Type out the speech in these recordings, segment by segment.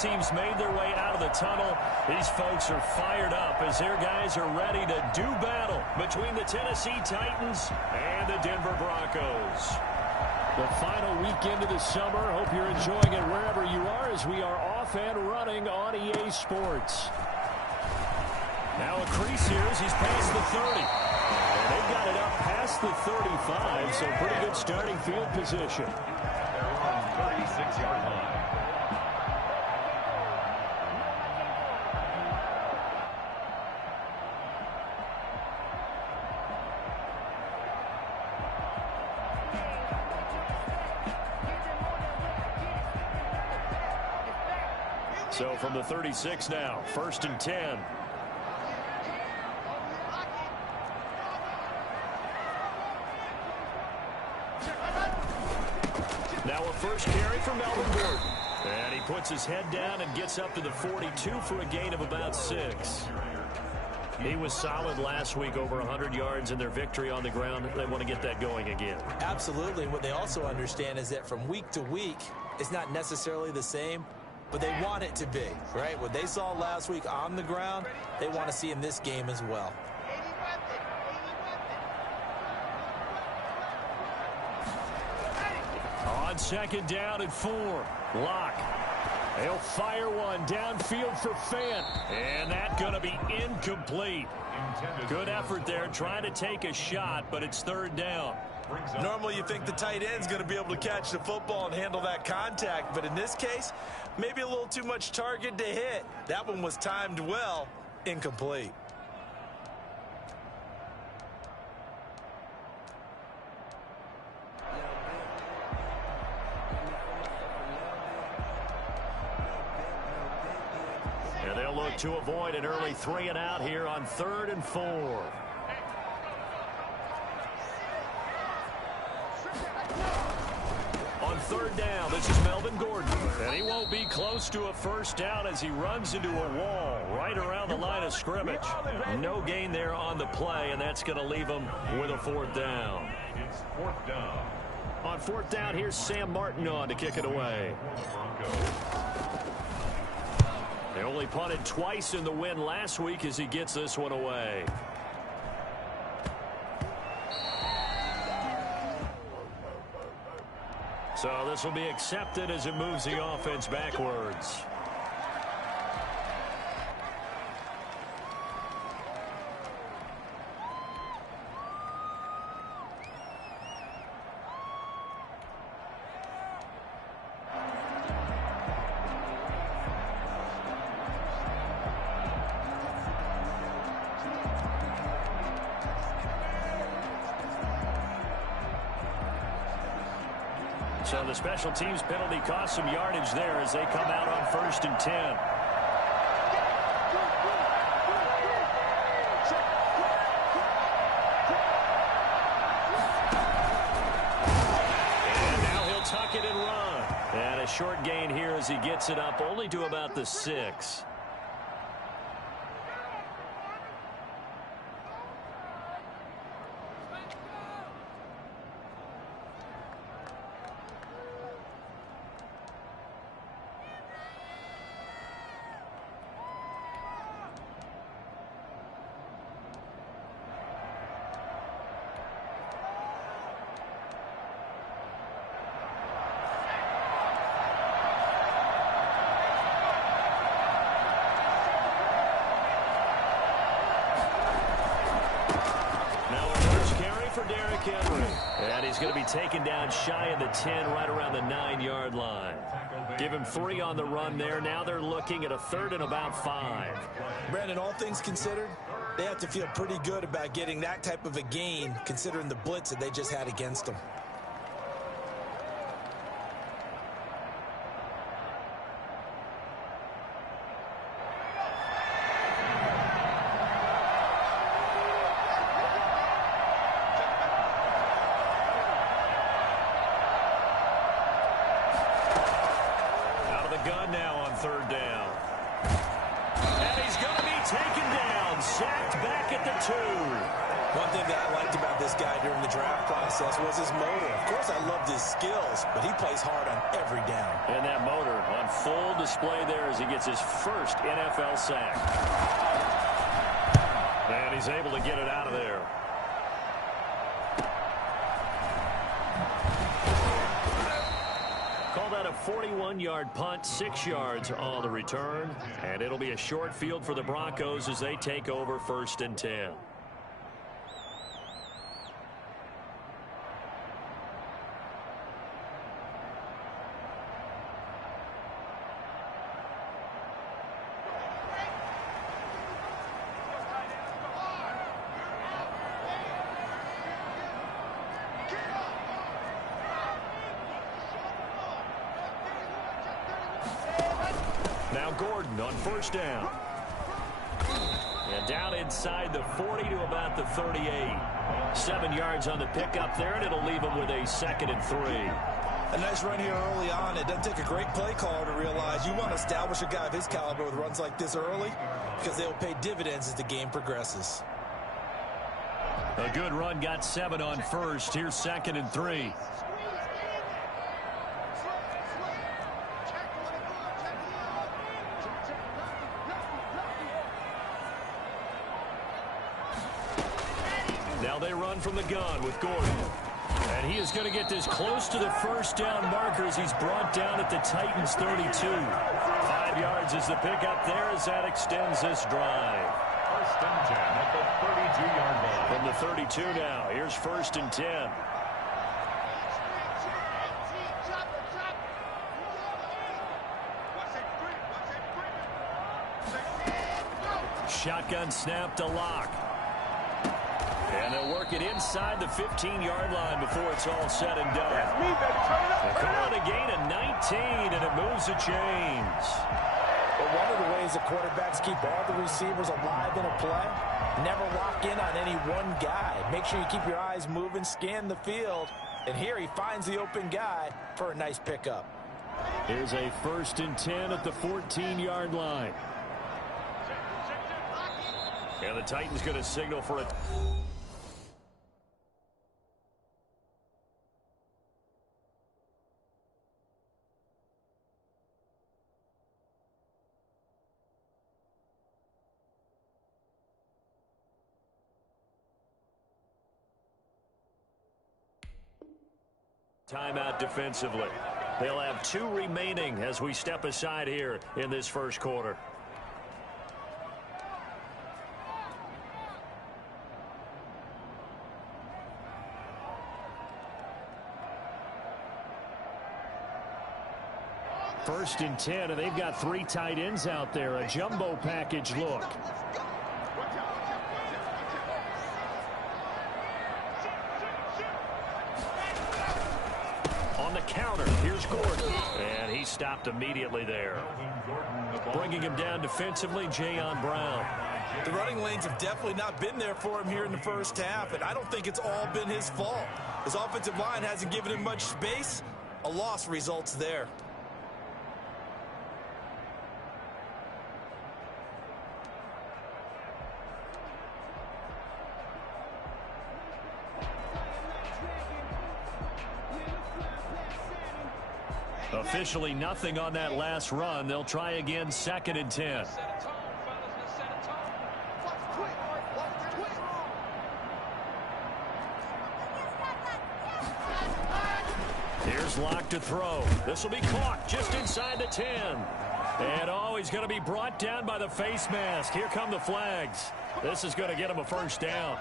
teams made their way out of the tunnel. These folks are fired up as their guys are ready to do battle between the Tennessee Titans and the Denver Broncos. The final weekend of the summer. Hope you're enjoying it wherever you are as we are off and running on EA Sports. Now a crease here as he's past the 30. And they've got it up past the 35, so pretty good starting field position. They're on 36-yard line. So from the 36 now, 1st and 10. Now a first carry for Melvin Gordon. And he puts his head down and gets up to the 42 for a gain of about 6. He was solid last week, over 100 yards in their victory on the ground. They want to get that going again. Absolutely. What they also understand is that from week to week, it's not necessarily the same, but they want it to be, right? What they saw last week on the ground, they want to see in this game as well. On 2nd down and 4, Locke. They'll fire one downfield for Fant. And that's going to be incomplete. Good effort there trying to take a shot, but it's 3rd down. Normally you think the tight end's going to be able to catch the football and handle that contact, but in this case, maybe a little too much target to hit. That one was timed well, incomplete. And they'll look to avoid an early 3-and-out here on 3rd and 4. On 3rd down, this is Melvin Gordon. And he won't be close to a first down as he runs into a wall right around the line of scrimmage. No gain there on the play, and that's going to leave him with a 4th down. It's 4th down. On 4th down, here's Sam Martin on to kick it away. They only punted twice in the win last week as he gets this one away. So this will be accepted as it moves the offense backwards. So the special teams penalty cost some yardage there as they come out on 1st and 10. And now he'll tuck it and run. And a short gain here as he gets it up only to about the 6. And he's going to be taken down shy of the 10, right around the 9-yard line. Give him 3 on the run there. Now they're looking at a 3rd and about 5. Brandon, all things considered, they have to feel pretty good about getting that type of a gain, considering the blitz that they just had against them. Gun now on 3rd down. And he's going to be taken down, sacked back at the 2. One thing that I liked about this guy during the draft process was his motor. Of course, I loved his skills, but he plays hard on every down. And that motor on full display there as he gets his first NFL sack. And he's able to get it out of there. Call that a 41-yard punt, 6 yards on the return. And it'll be a short field for the Broncos as they take over 1st and 10. Now Gordon on 1st down. And down inside the 40 to about the 38. 7 yards on the pickup there, and it'll leave him with a 2nd and 3. A nice run here early on. It doesn't take a great play caller to realize you want to establish a guy of his caliber with runs like this early because they will pay dividends as the game progresses. A good run, got 7 on 1st. Here's 2nd and 3. Now they run from the gun with Gordon. And he is going to get this close to the 1st down marker as he's brought down at the Titans' 32. 5 yards is the pickup there as that extends this drive. 1st and 10 at the 32-yard line. From the 32 now, here's 1st and 10. Shotgun snap to Locke. And they'll work it inside the 15-yard line before it's all said and done. They'll call it a gain of 19, and it moves the chains. But one of the ways the quarterbacks keep all the receivers alive in a play, never lock in on any one guy. Make sure you keep your eyes moving, scan the field, and here he finds the open guy for a nice pickup. Here's a 1st and 10 at the 14-yard line. And the Titans going to signal for it. Timeout defensively. They'll have 2 remaining as we step aside here in this 1st quarter. First and 10, and they've got 3 tight ends out there. A jumbo package look. On the counter, here's Gordon. And he stopped immediately there. Bringing him down defensively, Jayon Brown. The running lanes have definitely not been there for him here in the 1st half, and I don't think it's all been his fault. His offensive line hasn't given him much space. A loss results there. Officially nothing on that last run. They'll try again, 2nd and 10. Here's Locke to throw. This will be caught just inside the 10. And oh, he's going to be brought down by the face mask. Here come the flags. This is going to get him a 1st down.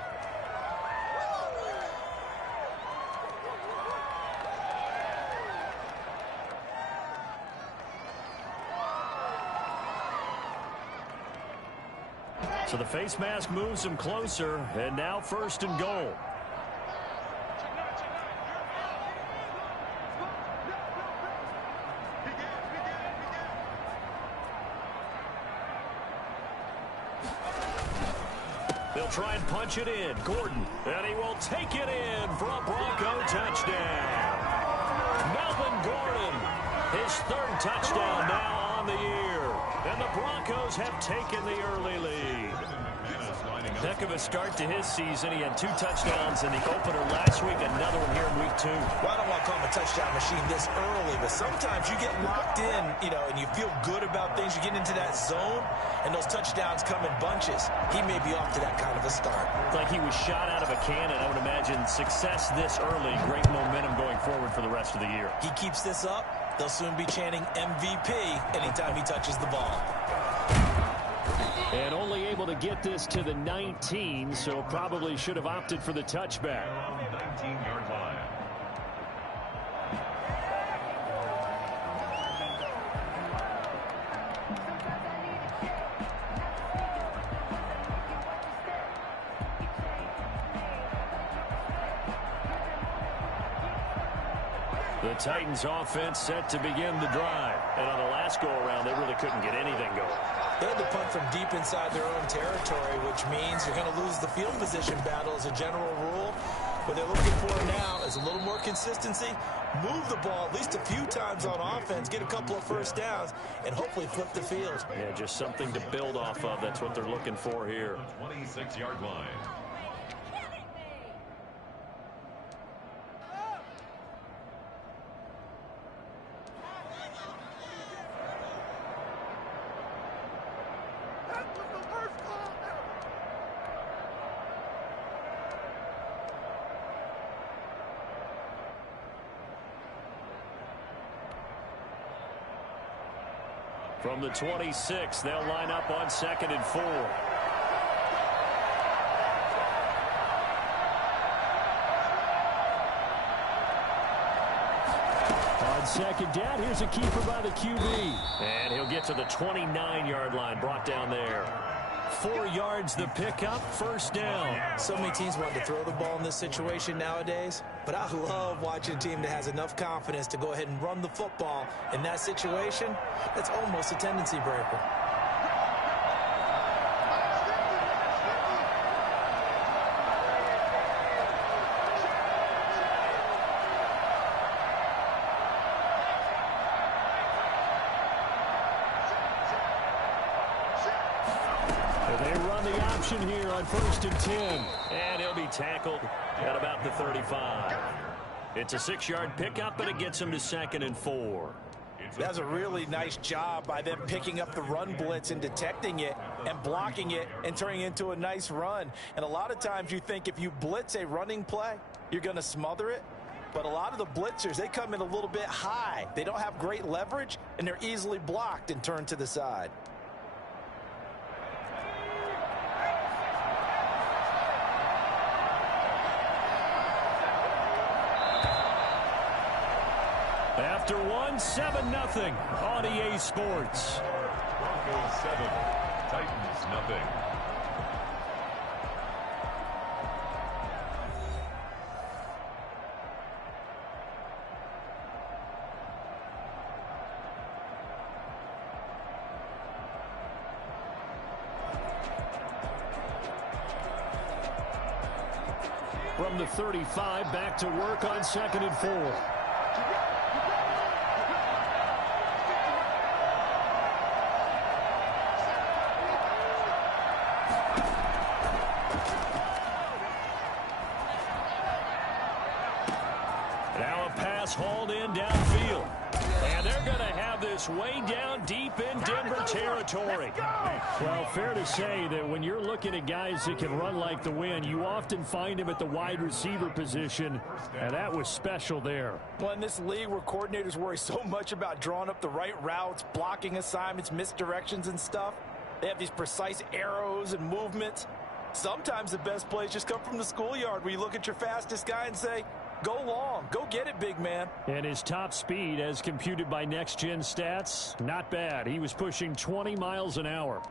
So the face mask moves him closer, and now 1st and goal. They'll try and punch it in. Gordon, and he will take it in for a Bronco touchdown. Melvin Gordon, his 3rd touchdown now on the year. And the Broncos have taken the early lead. Lining Heck of a start to his season. He had 2 touchdowns in the opener last week, another one here in week 2. Well, I don't want to call him a touchdown machine this early, but sometimes you get locked in, and you feel good about things. You get into that zone, and those touchdowns come in bunches. He may be off to that kind of a start. It's like he was shot out of a cannon. I would imagine success this early, great momentum going forward for the rest of the year. He keeps this up, they'll soon be chanting MVP anytime he touches the ball. And only able to get this to the 19, so probably should have opted for the touchback. 19-yard line. The Titans offense set to begin the drive. And on the last go-around, they really couldn't get anything going. They had to punt from deep inside their own territory, which means you're going to lose the field position battle as a general rule. What they're looking for now is a little more consistency, move the ball at least a few times on offense, get a couple of first downs, and hopefully flip the field. Yeah, just something to build off of. That's what they're looking for here. 26-yard line. From the 26, they'll line up on 2nd and 4. On 2nd down, here's a keeper by the QB. And he'll get to the 29-yard line, brought down there. 4 yards the pickup, first down. So many teams want to throw the ball in this situation nowadays, but I love watching a team that has enough confidence to go ahead and run the football. In that situation, that's almost a tendency breaker. They run the option here on 1st and 10. And he'll be tackled at about the 35. It's a 6-yard pickup, and it gets him to 2nd and 4. That's a really nice job by them picking up the run blitz and detecting it and blocking it and turning it into a nice run. And a lot of times you think if you blitz a running play, you're going to smother it. But a lot of the blitzers, they come in a little bit high. They don't have great leverage, and they're easily blocked and turned to the side. After 7-0 on EA Sports. Broncos 7, Titans nothing. From the 35, back to work on 2nd and 4. Hauled in downfield. And they're going to have this way down deep in Denver territory. Well, fair to say that when you're looking at guys that can run like the wind, you often find him at the wide receiver position, and that was special there. Well, in this league where coordinators worry so much about drawing up the right routes, blocking assignments, misdirections and stuff, they have these precise arrows and movements. Sometimes the best plays just come from the schoolyard where you look at your fastest guy and say, go long. Go get it, big man. And his top speed, as computed by Next Gen Stats, not bad. He was pushing 20 miles an hour.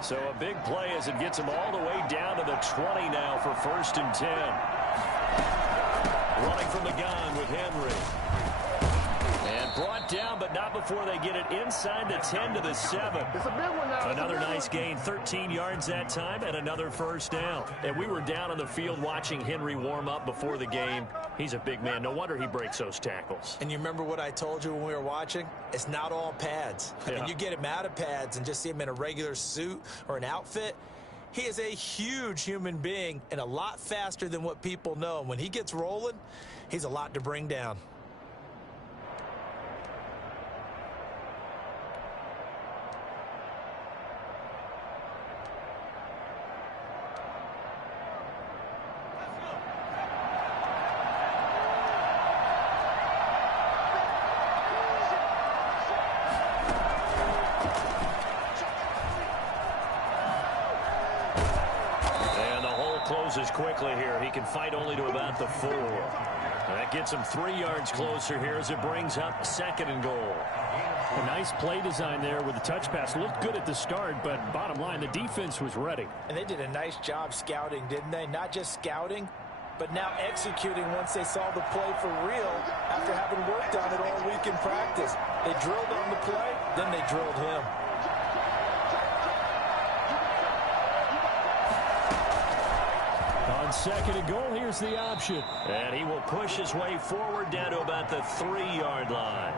So a big play as it gets him all the way down to the 20 now for 1st and 10. Running from the gun with Henry. And brought down but not Not before they get it inside the 10 to the 7. It's a big one now. Another nice gain, 13 yards that time, and another first down. And we were down on the field watching Henry warm up before the game. He's a big man. No wonder he breaks those tackles. And you remember what I told you when we were watching? It's not all pads. I mean, you get him out of pads and just see him in a regular suit or an outfit. He is a huge human being and a lot faster than what people know. And when he gets rolling, he's a lot to bring down. Closes quickly here. He can fight only to about the 4. That gets him 3 yards closer here as it brings up 2nd and goal. A nice play design there with the touch pass. Looked good at the start, but bottom line, the defense was ready. And they did a nice job scouting, didn't they? Not just scouting, but now executing once they saw the play for real after having worked on it all week in practice. They drilled on the play, then they drilled him. On 2nd and goal, here's the option. And he will push his way forward down to about the 3-yard line.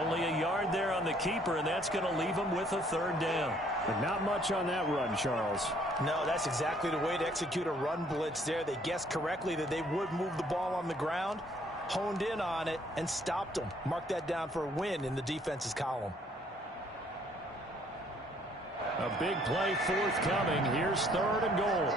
Only a yard there on the keeper, and that's going to leave him with a 3rd down. But not much on that run, Charles. No, that's exactly the way to execute a run blitz there. They guessed correctly that they would move the ball on the ground, honed in on it, and stopped them. Mark that down for a win in the defense's column. A big play forthcoming. Here's 3rd and goal.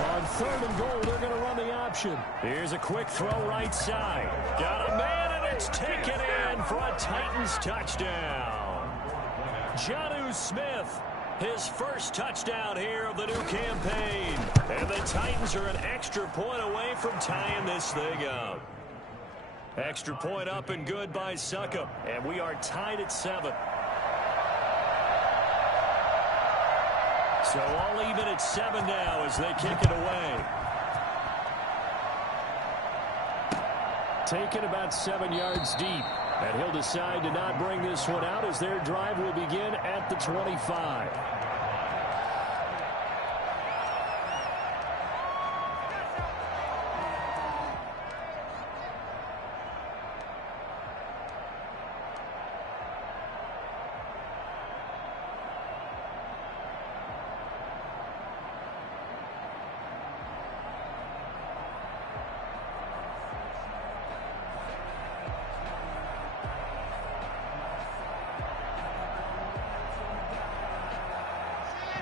On 3rd and goal, they're going to run the option. Here's a quick throw right side. Got a man, and it's taken in for a Titans touchdown. Jonnu Smith, his first touchdown here of the new campaign. And the Titans are an extra point away from tying this thing up. Extra point up and good by Succop. And we are tied at 7. So all even at 7 now as they kick it away. Taken about 7 yards deep. And he'll decide to not bring this one out as their drive will begin at the 25.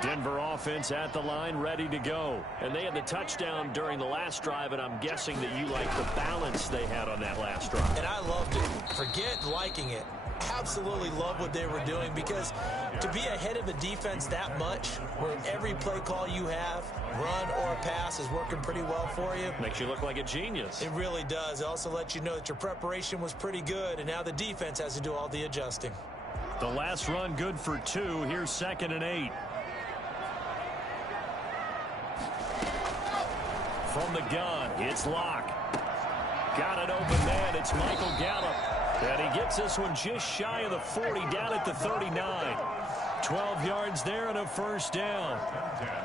Denver offense at the line, ready to go. And they had the touchdown during the last drive, and I'm guessing that you like the balance they had on that last drive. And I loved it. Forget liking it. Absolutely love what they were doing, because to be ahead of a defense that much, where every play call you have, run or pass, is working pretty well for you. Makes you look like a genius. It really does. It also lets you know that your preparation was pretty good, and now the defense has to do all the adjusting. The last run good for 2. Here's 2nd and 8. From the gun, it's Locke. Got an open man. It's Michael Gallup. And he gets this one just shy of the 40, down at the 39. 12 yards there and a first down.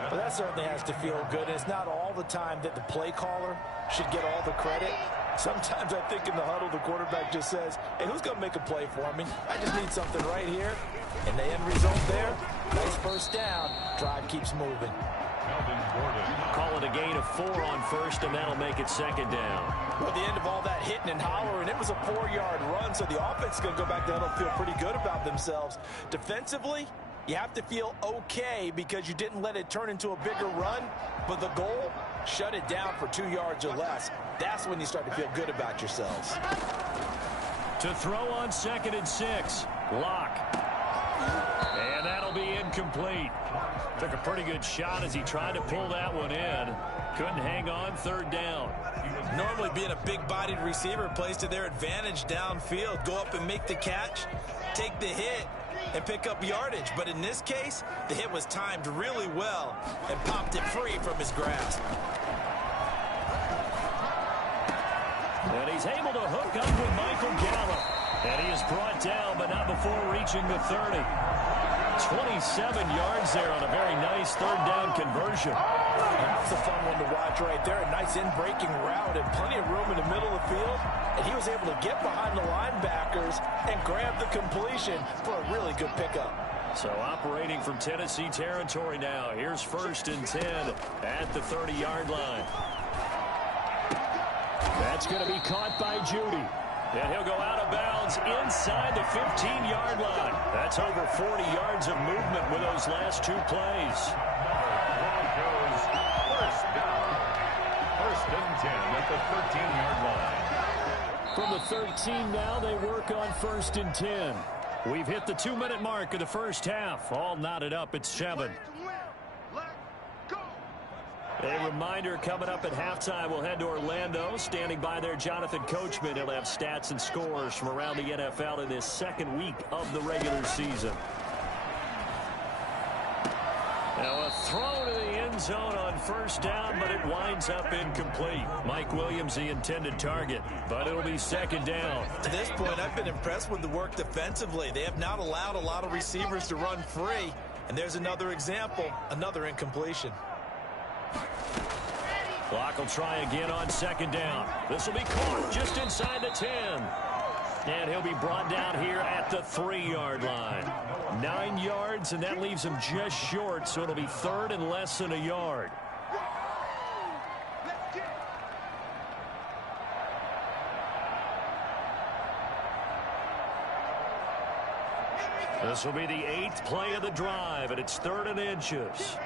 Well, that certainly has to feel good. And it's not all the time that the play caller should get all the credit. Sometimes I think in the huddle, the quarterback just says, hey, who's going to make a play for me? I just need something right here. And the end result there, nice first down. Drive keeps moving. Call it a gain of 4 on first, and that'll make it 2nd down. Well, at the end of all that hitting and hollering, it was a 4-yard run, so the offense is going to go back down and feel pretty good about themselves. Defensively, you have to feel okay because you didn't let it turn into a bigger run, but the goal, shut it down for 2 yards or less. That's when you start to feel good about yourselves. To throw on 2nd and 6, Locke. And that'll be incomplete. Took a pretty good shot as he tried to pull that one in. Couldn't hang on, third down. Normally being a big-bodied receiver plays to their advantage downfield. Go up and make the catch, take the hit, and pick up yardage. But in this case, the hit was timed really well and popped it free from his grasp. And he's able to hook up with Michael Gallup. And he is brought down, but not before reaching the 30. 27 yards there on a very nice third down conversion. That was a fun one to watch right there. A nice in-breaking route and plenty of room in the middle of the field. And he was able to get behind the linebackers and grab the completion for a really good pickup. So operating from Tennessee territory now. Here's 1st and 10 at the 30-yard line. That's going to be caught by Judy. And he'll go out of bounds inside the 15-yard line. That's over 40 yards of movement with those last 2 plays. Broncos first down. 1st and 10 at the 13-yard line. From the 13 now, they work on 1st and 10. We've hit the 2-minute mark of the first half. All knotted up at 7. A reminder coming up at halftime, we'll head to Orlando. Standing by there, Jonathan Coachman. He'll have stats and scores from around the NFL in this 2nd week of the regular season. Now a throw to the end zone on 1st down, but it winds up incomplete. Mike Williams, the intended target, but it'll be 2nd down. To this point, I've been impressed with the work defensively. They have not allowed a lot of receivers to run free. And there's another example, another incompletion. Clock will try again on 2nd down. This will be caught just inside the 10. And he'll be brought down here at the 3-yard line. 9 yards, and that leaves him just short, so it'll be 3rd and less than a yard. This will be the 8th play of the drive, and it's 3rd and inches.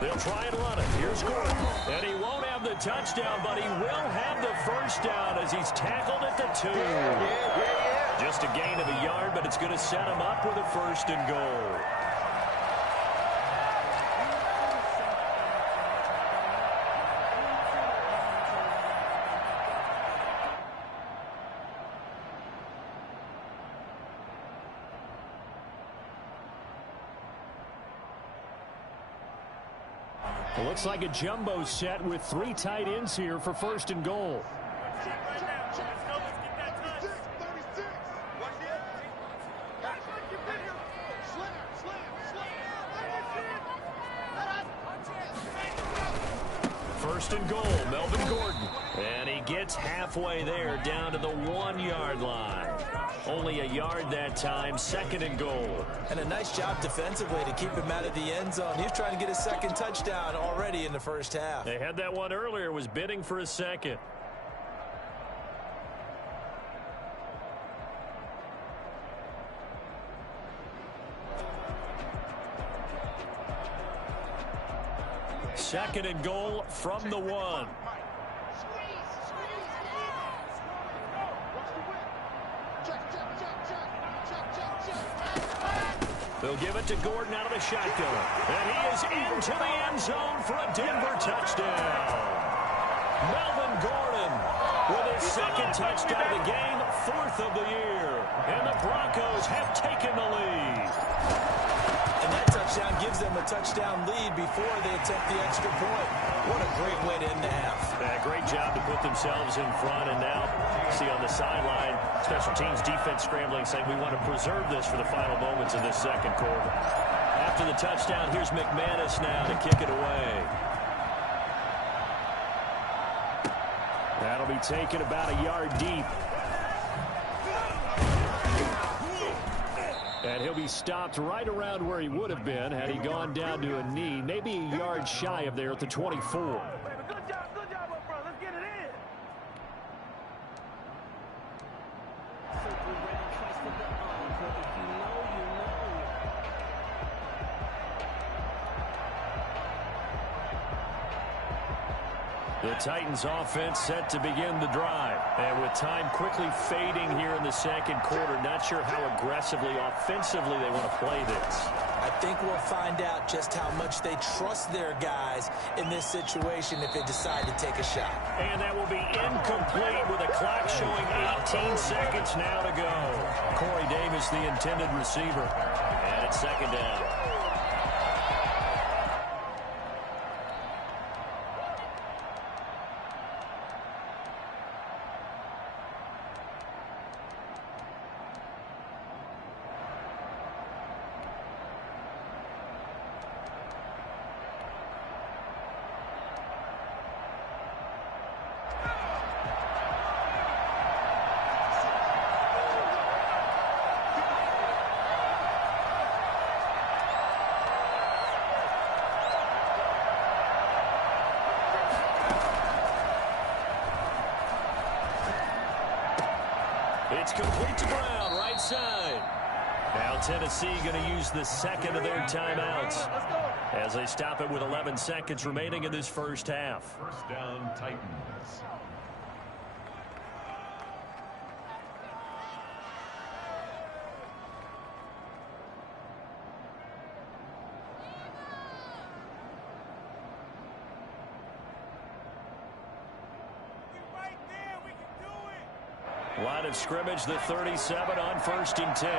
They'll try and run it. Here's Gordon. And he won't have the touchdown, but he will have the 1st down as he's tackled at the 2. Just a gain of a yard, but it's going to set him up with a 1st and goal. It looks like a jumbo set with 3 tight ends here for 1st and goal. First and goal, Melvin Gordon. And he gets halfway there, down to the 1-yard line. Only a yard that time, 2nd and goal. And a nice job defensively to keep him out of the end zone. He's trying to get his 2nd touchdown already in the first half. They had that one earlier, was bidding for a 2nd. Second and goal from the 1. They'll give it to Gordon out of the shotgun. And he is into the end zone for a Denver touchdown. Melvin Gordon with his 2nd touchdown of the game, 4th of the year. And the Broncos have taken the lead. And that touchdown gives them a touchdown lead before they attempt the extra point. What a great way to end the half. Great job to put themselves in front, and now see on the sideline, special teams defense scrambling, saying we want to preserve this for the final moments of this 2nd quarter. After the touchdown, here's McManus now to kick it away. That'll be taken about a yard deep. And he'll be stopped right around where he would have been had he gone down to a knee, maybe a yard shy of there at the 24. The Titans offense set to begin the drive. And with time quickly fading here in the second quarter, not sure how aggressively, offensively they want to play this. I think we'll find out just how much they trust their guys in this situation if they decide to take a shot. And that will be incomplete with the clock showing 18 seconds now to go. Corey Davis, the intended receiver. And it's second down. It's complete to Brown, right side. Now Tennessee going to use the second of their timeouts as they stop it with 11 seconds remaining in this first half. First down, Titans. Line of scrimmage, the 37 on 1st and 10.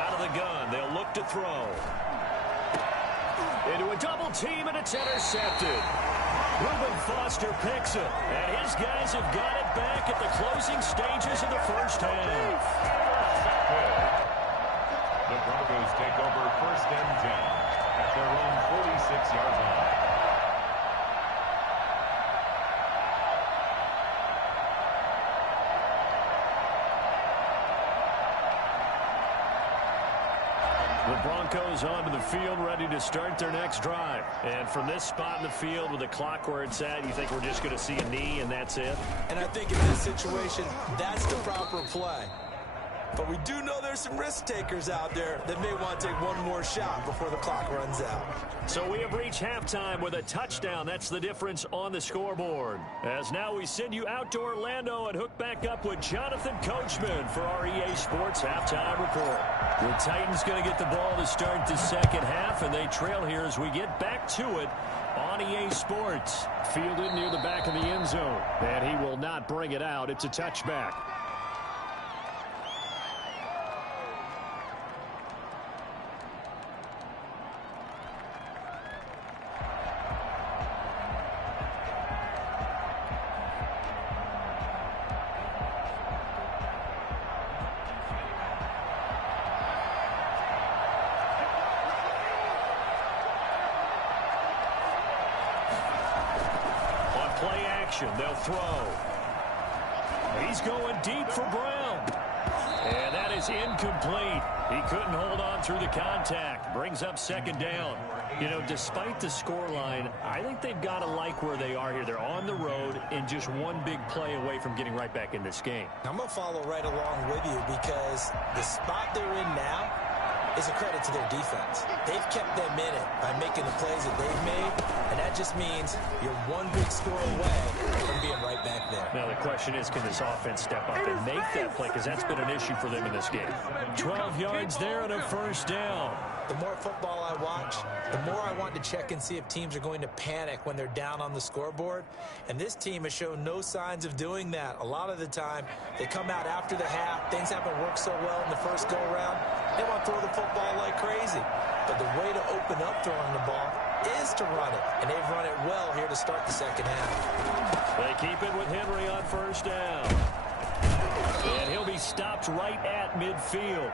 Out of the gun, they'll look to throw. Into a double team, and it's intercepted. Reuben Foster picks it, and his guys have got it back at the closing stages of the first half. The Broncos take over 1st and 10 at their own 46-yard line. The Broncos onto the field, ready to start their next drive. And from this spot in the field with the clock where it's at, you think we're just going to see a knee and that's it? And I think in this situation, that's the proper play. But we do know there's some risk takers out there that may want to take one more shot before the clock runs out. So we have reached halftime with a touchdown. That's the difference on the scoreboard. As now we send you out to Orlando and hook back up with Jonathan Coachman for our EA Sports Halftime Report. The Titans going to get the ball to start the second half, and they trail here as we get back to it on EA Sports. Fielded near the back of the end zone, and he will not bring it out. It's a touchback. They'll throw. He's going deep for Brown. And that is incomplete. He couldn't hold on through the contact. Brings up second down. You know, despite the scoreline, I think they've got to like where they are here. They're on the road and just one big play away from getting right back in this game. I'm going to follow right along with you because the spot they're in now is a credit to their defense. They've kept them in it by making the plays that they've made, and that just means you're one big score away from being right back there. Now the question is, can this offense step up and make that play? Because that's been an issue for them in this game. 12 yards there and a first down. The more football I watch, the more I want to check and see if teams are going to panic when they're down on the scoreboard. And this team has shown no signs of doing that. A lot of the time, they come out after the half. Things haven't worked so well in the first go-around. They want to throw the football like crazy. But the way to open up throwing the ball is to run it. And they've run it well here to start the second half. They keep it with Henry on first down. And he'll be stopped right at midfield.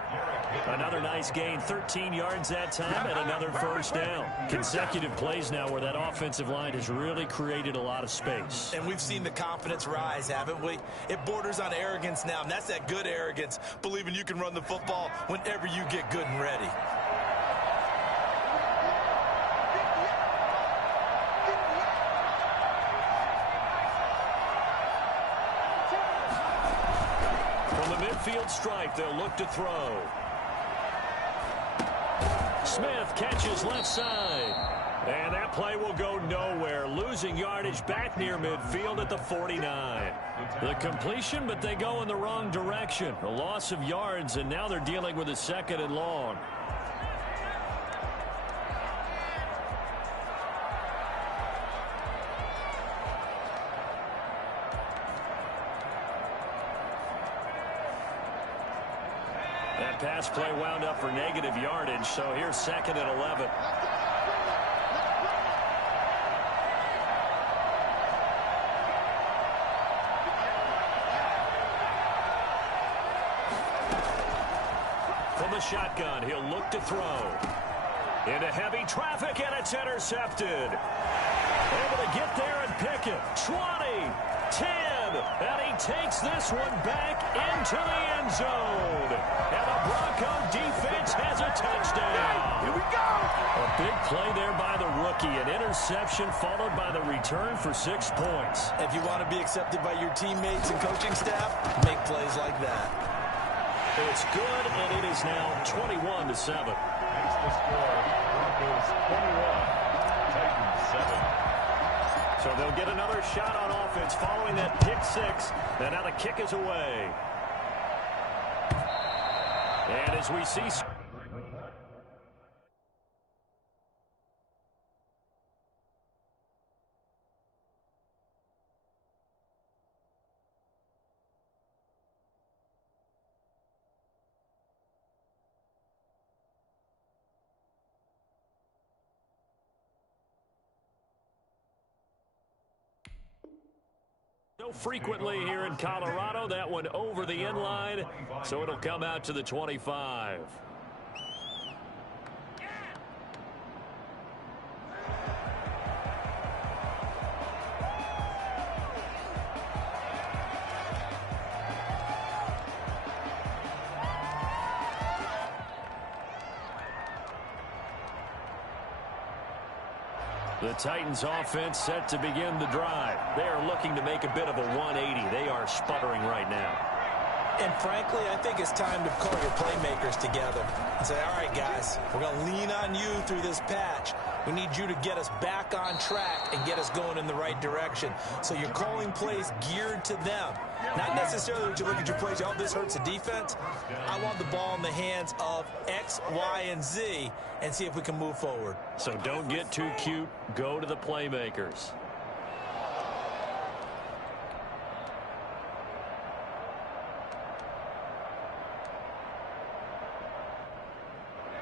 Another nice gain, 13 yards that time, and another first down. Consecutive plays now where that offensive line has really created a lot of space. And we've seen the confidence rise, haven't we? It borders on arrogance now, and that's that good arrogance, believing you can run the football whenever you get good and ready. midfield stripe. They'll look to throw. Smith catches left side. And that play will go nowhere. Losing yardage back near midfield at the 49. The completion, but they go in the wrong direction. A loss of yards, and now they're dealing with a 2nd and long. That pass play wound up for negative yardage, so here's 2nd and 11. From the shotgun, he'll look to throw. Into heavy traffic, and it's intercepted. Able to get there and pick it. 20, 10, and he takes this one back into the end zone. And the Bronco defense has a touchdown. Here we go. A big play there by the rookie. An interception followed by the return for 6 points. If you want to be accepted by your teammates and coaching staff, make plays like that. It's good, and it is now 21-7. Makes the score. Broncos 21, Titans 7. So they'll get another shot on offense following that pick 6. And now the kick is away. And as we see... so frequently here in Colorado, that one over the end line, so it'll come out to the 25. The Titans offense set to begin the drive. They are looking to make a bit of a 180. They are sputtering right now. And frankly, I think it's time to call your playmakers together and say, all right, guys, we're going to lean on you through this patch. We need you to get us back on track and get us going in the right direction. So you're calling plays geared to them. Not necessarily that you look at your plays, oh, this hurts the defense. I want the ball in the hands of X, Y, and Z and see if we can move forward. So don't get too cute. Go to the playmakers.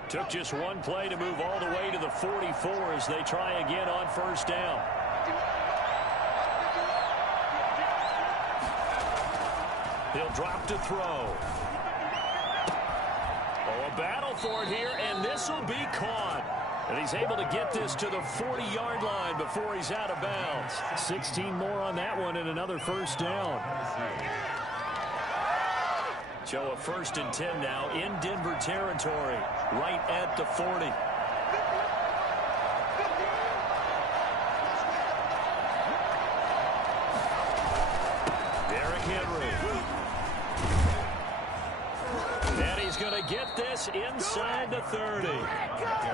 Took just one play to move all the way to the 44 as they try again on first down. He'll drop to throw. Oh, a battle for it here, and this will be caught. And he's able to get this to the 40-yard line before he's out of bounds. 16 more on that one and another first down. So a 1st and 10 now in Denver territory, right at the 40. Derrick Henry. And he's going to get this inside the 30.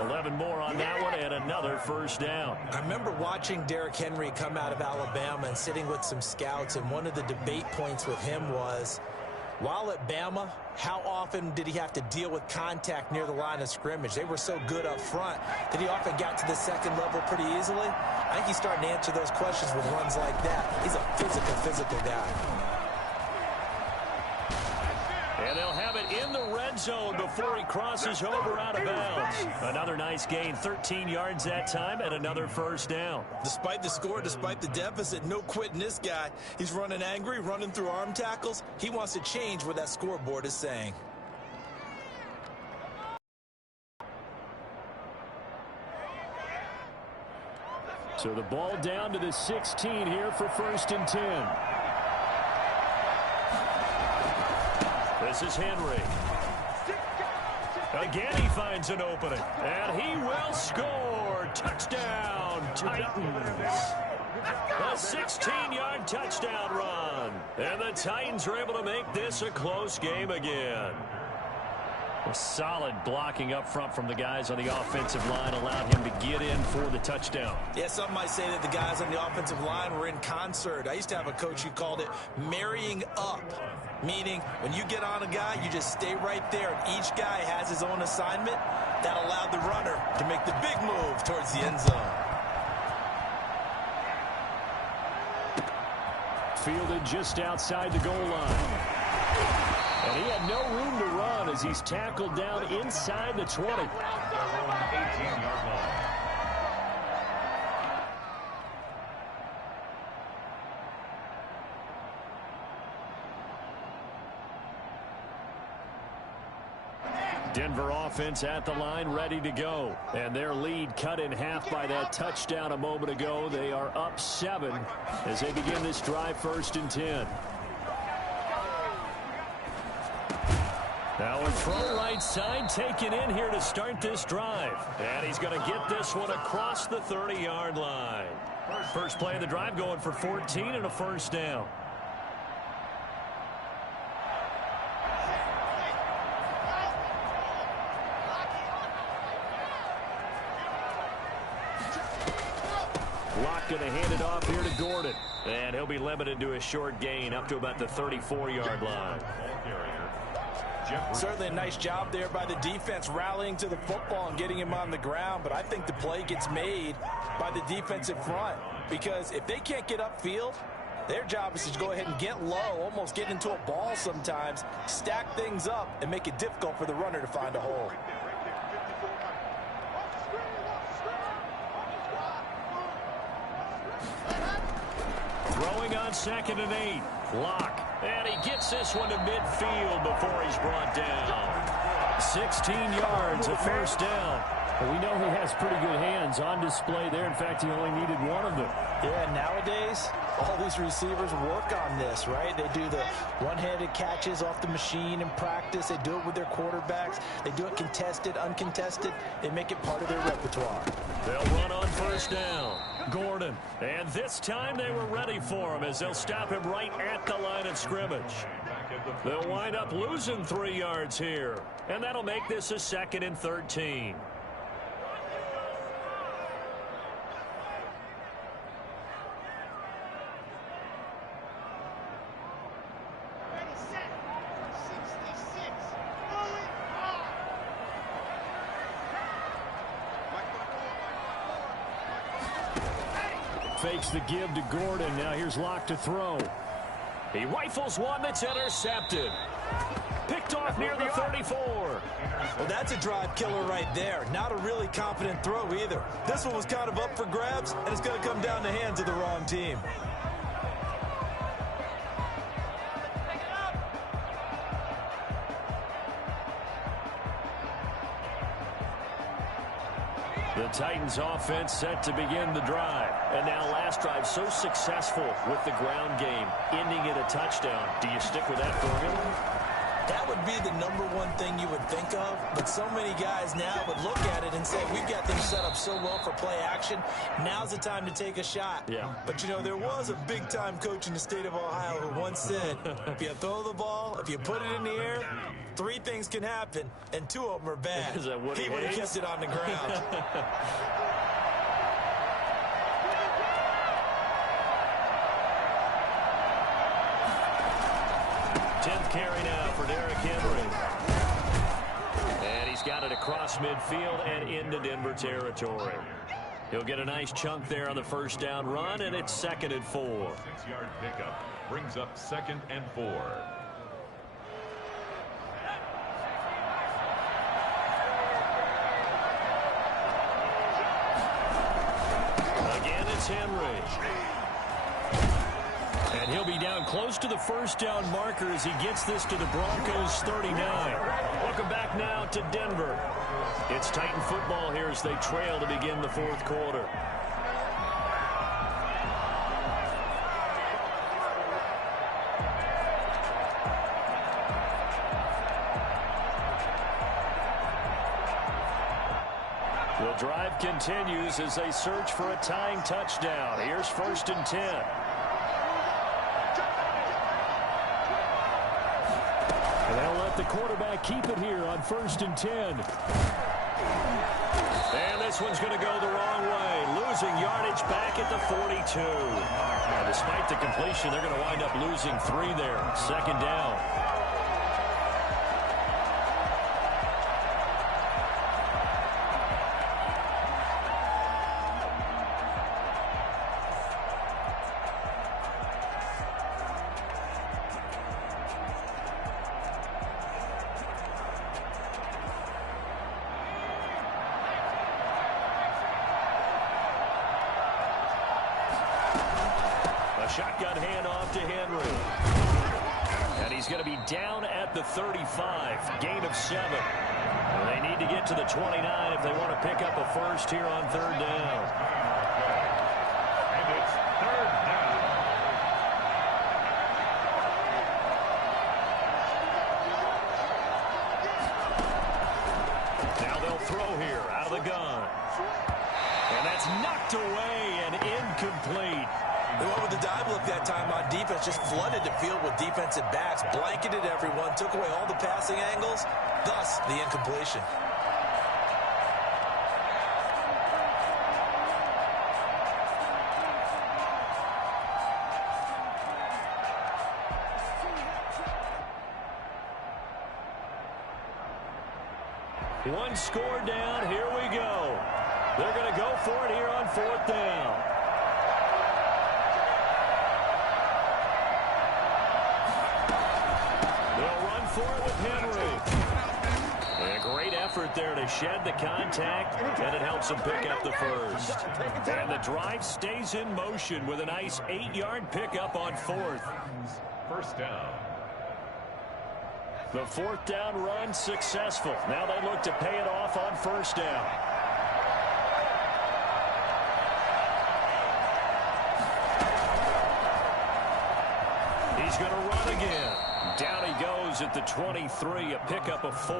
11 more on that one and another first down. I remember watching Derrick Henry come out of Alabama and sitting with some scouts, and one of the debate points with him was, while at Bama, how often did he have to deal with contact near the line of scrimmage? They were so good up front that he often got to the second level pretty easily. I think he's starting to answer those questions with runs like that. He's a physical guy. And they'll have it in the red zone before he crosses over out of bounds. Another nice gain, 13 yards that time, and another first down. Despite the score, despite the deficit, no quitting this guy. He's running angry, running through arm tackles. He wants to change what that scoreboard is saying. So the ball down to the 16 here for 1st and 10. This is Henry. Again, he finds an opening. And he will score. Touchdown, Titans. A 16-yard touchdown run. And the Titans are able to make this a close game again. A solid blocking up front from the guys on the offensive line allowed him to get in for the touchdown. Yeah, some might say that the guys on the offensive line were in concert. I used to have a coach who called it marrying up, meaning when you get on a guy, you just stay right there, and each guy has his own assignment. That allowed the runner to make the big move towards the end zone. Fielded just outside the goal line. And he had no room to run as he's tackled down inside the 20. 18-yard line. Denver offense at the line, ready to go. And their lead cut in half by that touchdown a moment ago. They are up 7 as they begin this drive, 1st and 10. Now a throw right side taken in here to start this drive. And he's going to get this one across the 30-yard line. First play of the drive going for 14 and a first down. Locke going to hand it off here to Gordon. And he'll be limited to a short gain up to about the 34-yard line. Certainly a nice job there by the defense rallying to the football and getting him on the ground, but I think the play gets made by the defensive front because if they can't get upfield, their job is to go ahead and get low, almost get into a ball sometimes, stack things up, and make it difficult for the runner to find a hole. Throwing on 2nd and 8. Locke. And he gets this one to midfield before he's brought down. 16 yards, a first down. Well, we know he has pretty good hands on display there. In fact, he only needed one of them. Yeah, nowadays, all these receivers work on this, right? They do the one-handed catches off the machine in practice. They do it with their quarterbacks. They do it contested, uncontested. They make it part of their repertoire. They'll run on first down. Gordon. And this time they were ready for him as they'll stop him right at the line of scrimmage. They'll wind up losing 3 yards here. And that'll make this a 2nd and 13. Fakes the give to Gordon. Now here's Locke to throw. He rifles one that's intercepted. Picked off near the 34. Well, that's a drive killer right there. Not a really confident throw either. This one was kind of up for grabs, and it's going to come down the hands of the wrong team. The Titans offense set to begin the drive. And now last drive so successful with the ground game, ending in a touchdown. Do you stick with that formula? That would be the #1 thing you would think of, but so many guys now would look at it and say, we've got things set up so well for play action, now's the time to take a shot. Yeah. But, you know, there was a big-time coach in the state of Ohio who once said, if you throw the ball, if you put it in the air, 3 things can happen, and 2 of them are bad. Is that Woody He would have Hayes? kept it on the ground. 10th carry now for Derrick Henry. And he's got it across midfield and into Denver territory. He'll get a nice chunk there on the first down run, and it's 2nd and 4. 6-yard pickup brings up 2nd and 4. Again, it's Henry. And he'll be down close to the first down marker as he gets this to the Broncos 39. Welcome back now to Denver. It's Titan football here as they trail to begin the 4th quarter. The drive continues as they search for a tying touchdown. Here's 1st and 10. And they'll let the quarterback keep it here on 1st and 10. And this one's going to go the wrong way. Losing yardage back at the 42. Now, despite the completion, they're going to wind up losing 3 there. 2nd down. Shotgun handoff to Henry. And he's going to be down at the 35. Gain of 7. And they need to get to the 29 if they want to pick up a first here on 3rd down. And it's 3rd down. Now they'll throw here out of the gun. And that's knocked away and incomplete. They went with the dive look that time on defense, just flooded the field with defensive backs, blanketed everyone, took away all the passing angles, thus the incompletion. One score down, here we go. They're going to go for it here on 4th down. For it with Henry. And a great effort there to shed the contact, and it helps him pick up the first. And the drive stays in motion with a nice 8-yard pickup on 4th. 1st down. The 4th down run successful. Now they look to pay it off on 1st down. He's going to run again. Down he goes at the 23, a pickup of 4.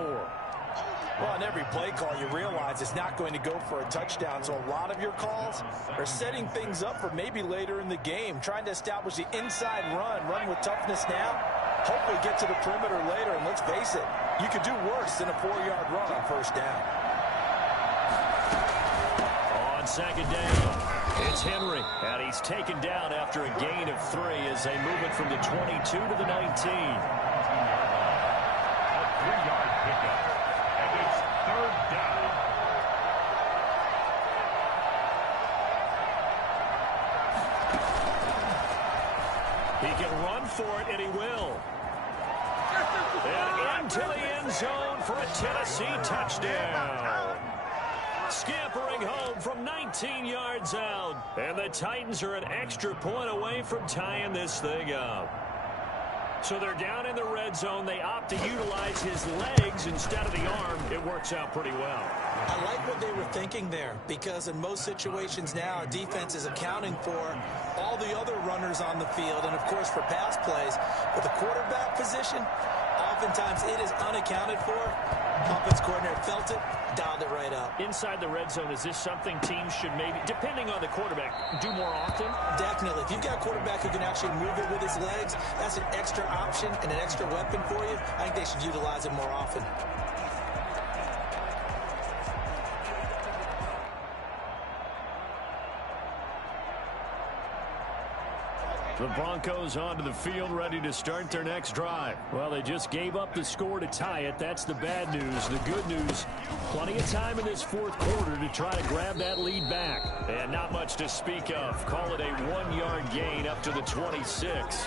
Well, on every play call, you realize it's not going to go for a touchdown, so a lot of your calls are setting things up for maybe later in the game, trying to establish the inside run with toughness now, hopefully get to the perimeter later, and let's face it, you could do worse than a 4-yard run on 1st down. On 2nd down, it's Henry, and he's taken down after a gain of 3 as they move it from the 22 to the 19. A 3-yard pickup. And it's 3rd down. He can run for it, and he will. And into the end zone for a Tennessee touchdown. Scampering home from 19 yards out. And the Titans are an extra point away from tying this thing up. So they're down in the red zone. They opt to utilize his legs instead of the arm. It works out pretty well. I like what they were thinking there, because in most situations now, a defense is accounting for all the other runners on the field and, of course, for pass plays. But the quarterback position, oftentimes it is unaccounted for. Offense coordinator felt it, dialed it right up. Inside the red zone, is this something teams should maybe, depending on the quarterback, do more often? Definitely. If you've got a quarterback who can actually move it with his legs, that's an extra option and an extra weapon for you. I think they should utilize it more often. The Broncos onto the field, ready to start their next drive. Well, they just gave up the score to tie it. That's the bad news. The good news, plenty of time in this 4th quarter to try to grab that lead back. And not much to speak of. Call it a 1-yard gain up to the 26.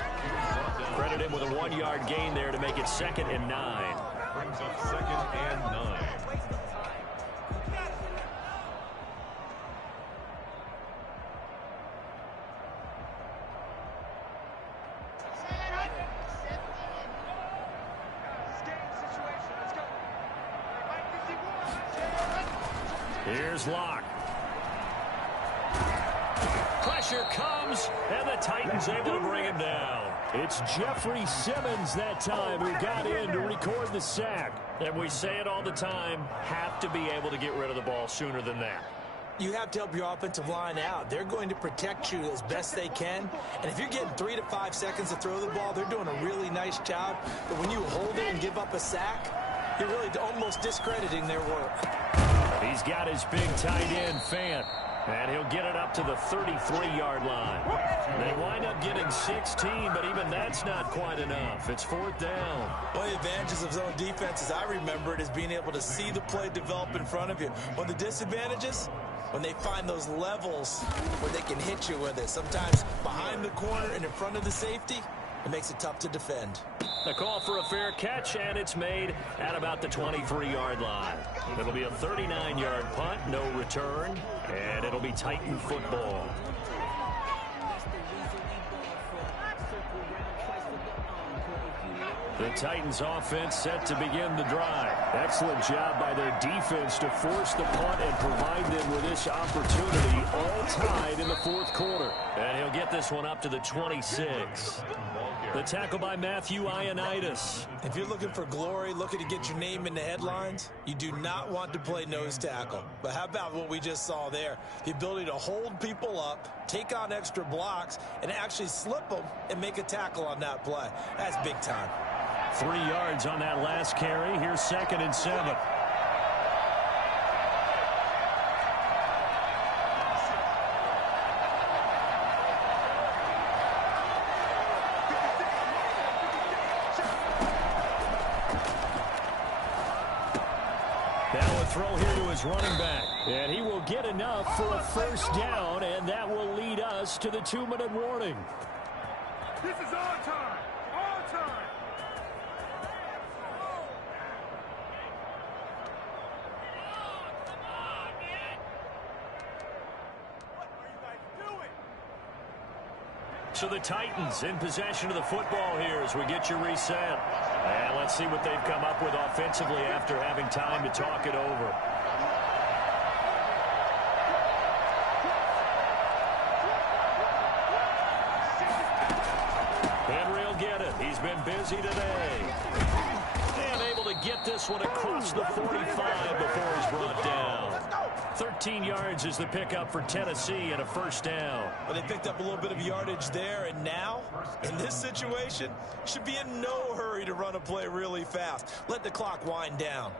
Credit him with a 1-yard gain there to make it 2nd and 9. Brings up 2nd and 9. Here's Locke. Pressure comes, and the Titans able to bring him down. It's Jeffrey Simmons that time who got in to record the sack. And we say it all the time, have to be able to get rid of the ball sooner than that. You have to help your offensive line out. They're going to protect you as best they can. And if you're getting 3 to 5 seconds to throw the ball, they're doing a really nice job. But when you hold it and give up a sack, you're really almost discrediting their work. He's got his big tight end, Fant. And he'll get it up to the 33-yard line. They wind up getting 16, but even that's not quite enough. It's 4th down. One of the advantages of zone defense, as I remember it, is being able to see the play develop in front of you. One of the disadvantages, when they find those levels where they can hit you with it, sometimes behind the corner and in front of the safety, it makes it tough to defend. A call for a fair catch, and it's made at about the 23-yard line. It'll be a 39-yard punt, no return, and it'll be Titan football. The Titans offense set to begin the drive. Excellent job by their defense to force the punt and provide them with this opportunity, all tied in the 4th quarter. And he'll get this one up to the 26. The tackle by Matthew Ioannidis. If you're looking for glory, looking to get your name in the headlines, you do not want to play nose tackle. But how about what we just saw there? The ability to hold people up, take on extra blocks, and actually slip them and make a tackle on that play. That's big time. 3 yards on that last carry. Here's 2nd and 7. Now a throw here to his running back. And he will get enough for a 1st down, and that will lead us to the 2-minute warning. This is our time. Our time. So the Titans in possession of the football here as we get you reset. And let's see what they've come up with offensively after having time to talk it over. Henry will get it. He's been busy today. And able to get this one across the 45 before he's brought down. 13 yards is the pickup for Tennessee and a 1st down. Well, they picked up a little bit of yardage there, and now, in this situation, should be in no hurry to run a play really fast. Let the clock wind down.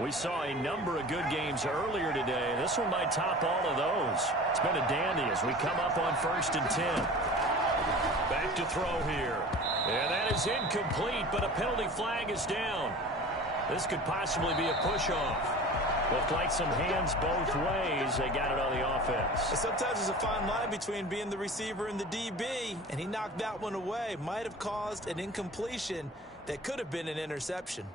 We saw a number of good games earlier today. This one might top all of those. It's been a dandy as we come up on 1st and 10. Back to throw here. And that is incomplete, but a penalty flag is down. This could possibly be a push-off. Looked like some hands both ways. They got it on the offense. Sometimes there's a fine line between being the receiver and the DB, and he knocked that one away. Might have caused an incompletion that could have been an interception.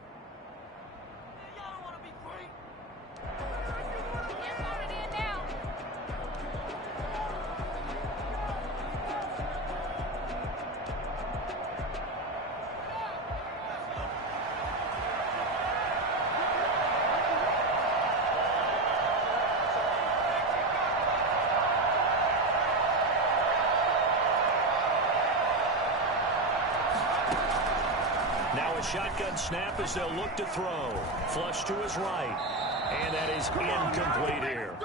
Shotgun snap as they'll look to throw. Flush to his right. And that is incomplete here.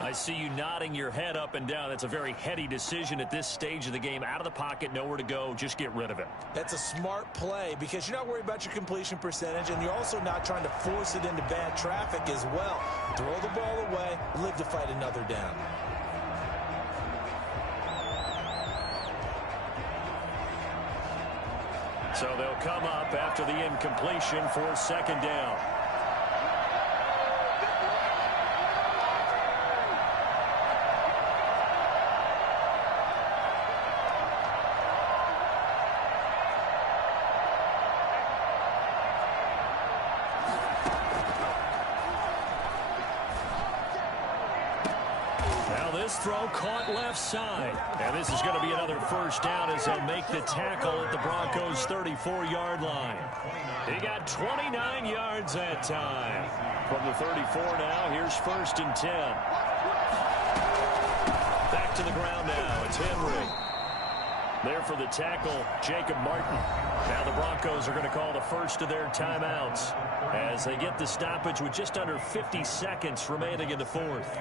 I see you nodding your head up and down. That's a very heady decision at this stage of the game. Out of the pocket, nowhere to go. Just get rid of it. That's a smart play because you're not worried about your completion percentage, and you're also not trying to force it into bad traffic as well. Throw the ball away, live to fight another down. So they'll come up after the incompletion for 2nd down. This throw caught left side. And this is going to be another 1st down as they'll make the tackle at the Broncos' 34-yard line. He got 29 yards that time. From the 34 now, here's 1st and 10. Back to the ground now. It's Henry. There for the tackle, Jacob Martin. Now the Broncos are going to call the first of their timeouts as they get the stoppage with just under 50 seconds remaining in the fourth.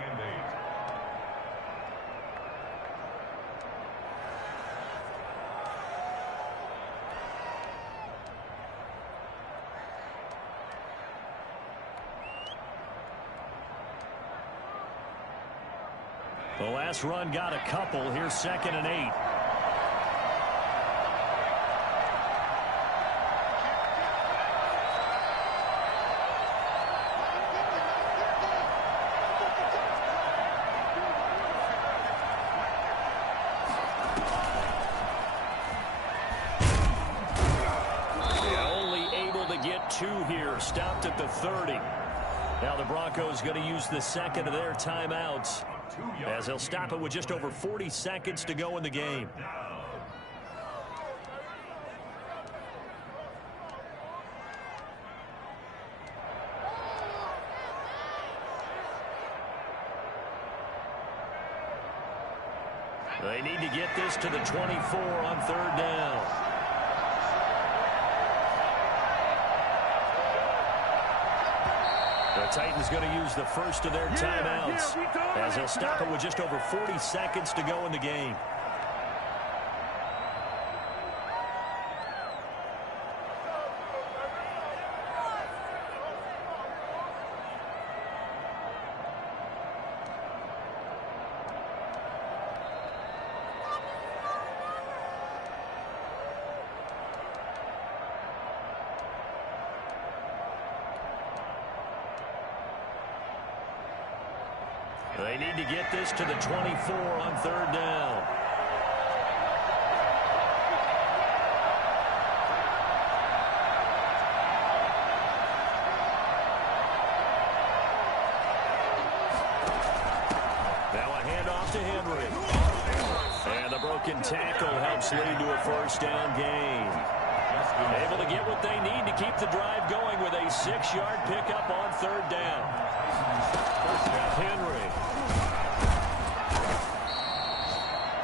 The last run got a couple. Here's 2nd and 8. Stopped at the 30. Now the Broncos going to use the second of their timeouts as they'll stop it with just over 40 seconds to go in the game. They need to get this to the 24 on 3rd down. The Titans going to use the first of their timeouts as they'll stop it with just over 40 seconds to go in the game. They need to get this to the 24 on 3rd down. Now a handoff to Henry. And the broken tackle helps lead to a 1st down gain. Able to get what they need to keep the drive going with a 6-yard pickup on 3rd down. Henry.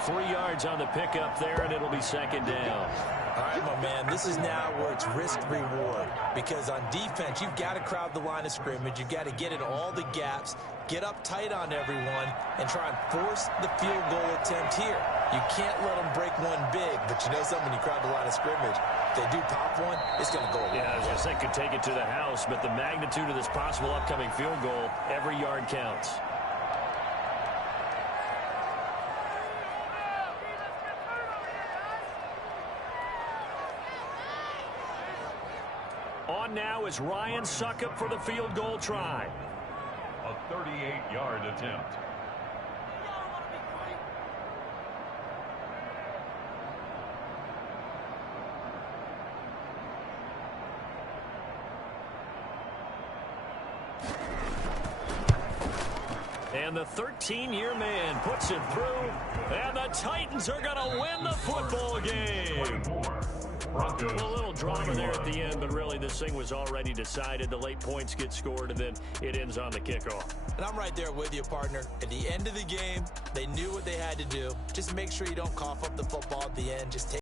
3 yards on the pickup there, and it'll be 2nd down. All right, my man, this is now where it's risk-reward, because on defense, you've got to crowd the line of scrimmage. You've got to get in all the gaps, get up tight on everyone, and try and force the field goal attempt here. You can't let them break one big, but you know something, when you crowd the line of scrimmage, if they do pop one, it's going to go away. Yeah, I was going to say could take it to the house, but the magnitude of this possible upcoming field goal, every yard counts. On now is Ryan Succop for the field goal try. A 38-yard attempt. And the 13-year man puts it through, and the Titans are going to win the football game. A little drama there at the end, but really this thing was already decided. The late points get scored, and then it ends on the kickoff. And I'm right there with you, partner. At the end of the game, they knew what they had to do. Just make sure you don't cough up the football at the end. Just take